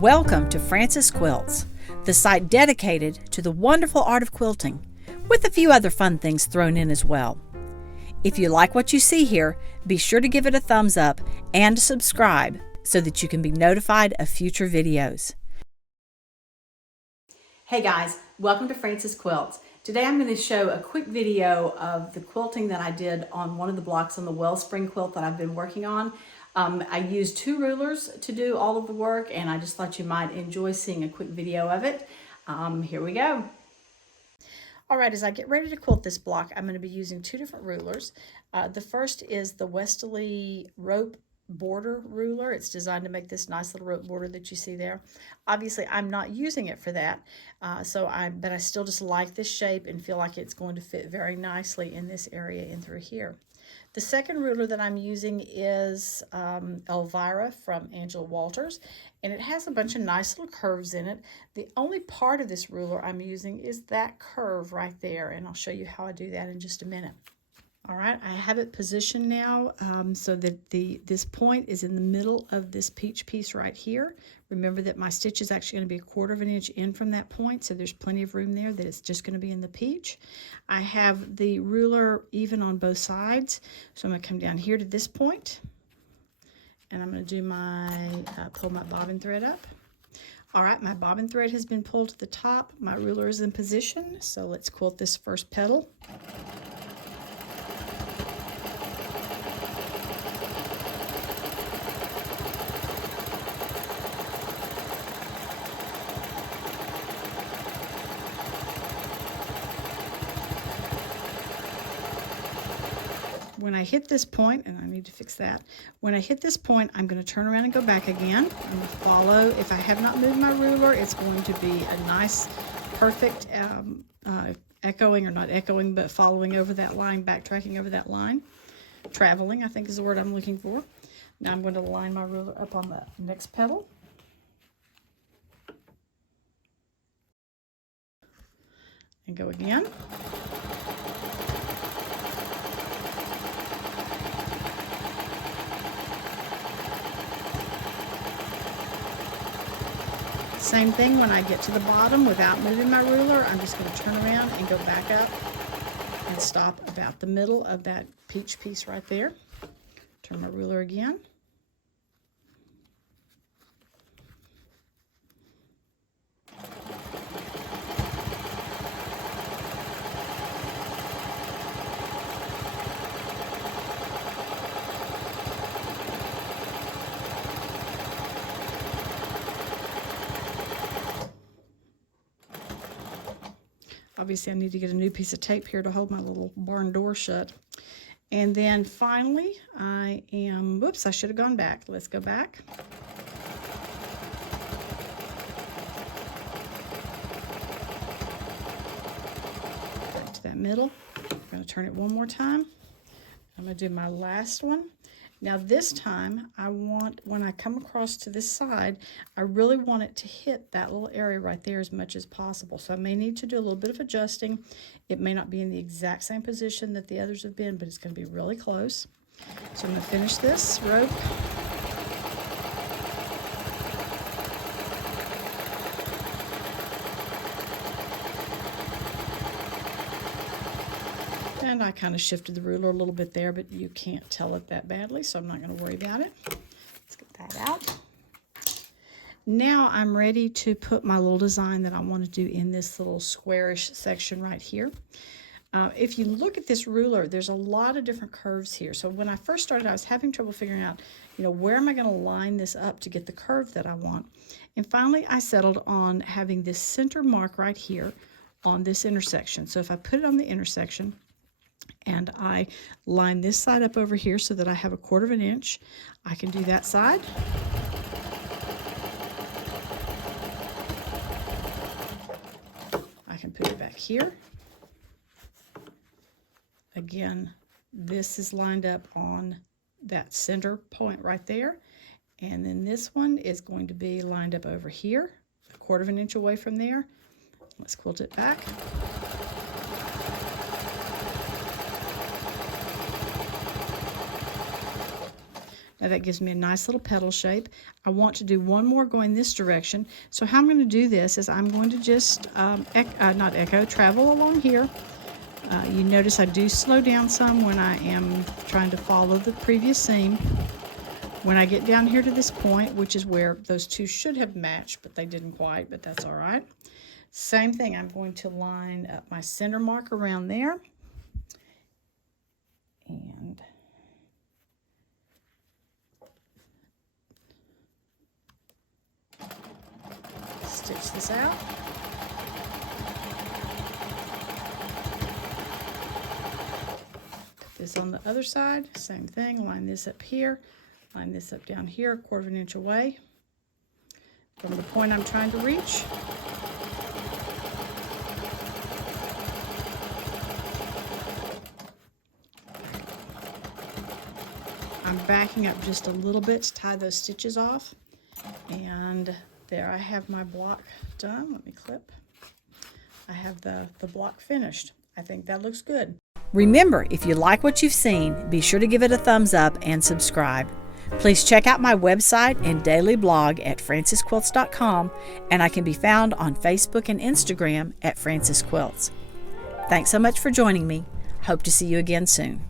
Welcome to Frances Quilts, the site dedicated to the wonderful art of quilting, with a few other fun things thrown in as well. If you like what you see here, be sure to give it a thumbs up and subscribe so that you can be notified of future videos. Hey guys, welcome to Frances Quilts. Today I'm going to show a quick video of the quilting that I did on one of the blocks on the Wellspring quilt that I've been working on. I used 2 rulers to do all of the work, and I just thought you might enjoy seeing a quick video of it. Here we go. All right, as I get ready to quilt this block, I'm going to be using 2 different rulers. The first is the Westalee rope border ruler. It's designed to make this nice little rope border that you see there. Obviously, I'm not using it for that, but I still just like this shape and feel like it's going to fit very nicely in this area and through here. The second ruler that I'm using is Elvira from Angela Walters, and it has a bunch of nice little curves in it. The only part of this ruler I'm using is that curve right there, and I'll show you how I do that in just a minute. All right, I have it positioned now so that this point is in the middle of this peach piece right here. Remember that my stitch is actually going to be 1/4 of an inch in from that point, so there's plenty of room there that it's just going to be in the peach. I have the ruler even on both sides, so I'm going to come down here to this point, and I'm going to do pull my bobbin thread up. All right, my bobbin thread has been pulled to the top. My ruler is in position, so let's quilt this first petal. When I hit this point, and I need to fix that, when I hit this point, I'm going to turn around and go back again. I'm going to follow. If I have not moved my ruler, it's going to be a nice, perfect echoing, or not echoing, but following over that line, backtracking over that line. Traveling, I think is the word I'm looking for. Now I'm going to line my ruler up on the next petal. And go again. Same thing when I get to the bottom without moving my ruler. I'm just going to turn around and go back up and stop about the middle of that peach piece right there. Turn my ruler again. Obviously, I need to get a new piece of tape here to hold my little barn door shut. And then finally, whoops, I should have gone back. Let's go back. Back to that middle. I'm going to turn it one more time. I'm going to do my last one. Now this time, when I come across to this side, I really want it to hit that little area right there as much as possible. So I may need to do a little bit of adjusting. It may not be in the exact same position that the others have been, but it's going to be really close. So I'm going to finish this rope. And I kind of shifted the ruler a little bit there, but you can't tell it that badly, so I'm not going to worry about it. Let's get that out. Now I'm ready to put my little design that I want to do in this little squarish section right here. If you look at this ruler, there's a lot of different curves here. So when I first started, I was having trouble figuring out, where am I going to line this up to get the curve that I want? And finally, I settled on having this center mark right here on this intersection. So if I put it on the intersection, and I line this side up over here so that I have 1/4 of an inch. I can do that side. I can put it back here. Again, this is lined up on that center point right there. And then this one is going to be lined up over here, 1/4 of an inch away from there. Let's quilt it back. Now that gives me a nice little petal shape. I want to do one more going this direction. So how I'm going to do this is I'm going to just, travel along here. You notice I do slow down some when I am trying to follow the previous seam. When I get down here to this point, which is where those two should have matched, but they didn't quite, but that's all right. Same thing, I'm going to line up my center mark around there. And stitch this out. Put this on the other side, same thing, line this up here, line this up down here, 1/4 inch away from the point I'm trying to reach. I'm backing up just a little bit to tie those stitches off. And there I have my block done. Let me clip. I have the block finished. I think that looks good. Remember, if you like what you've seen, be sure to give it a thumbs up and subscribe. Please check out my website and daily blog at francisquilts.com, and I can be found on Facebook and Instagram at Francis Quilts. Thanks so much for joining me. Hope to see you again soon.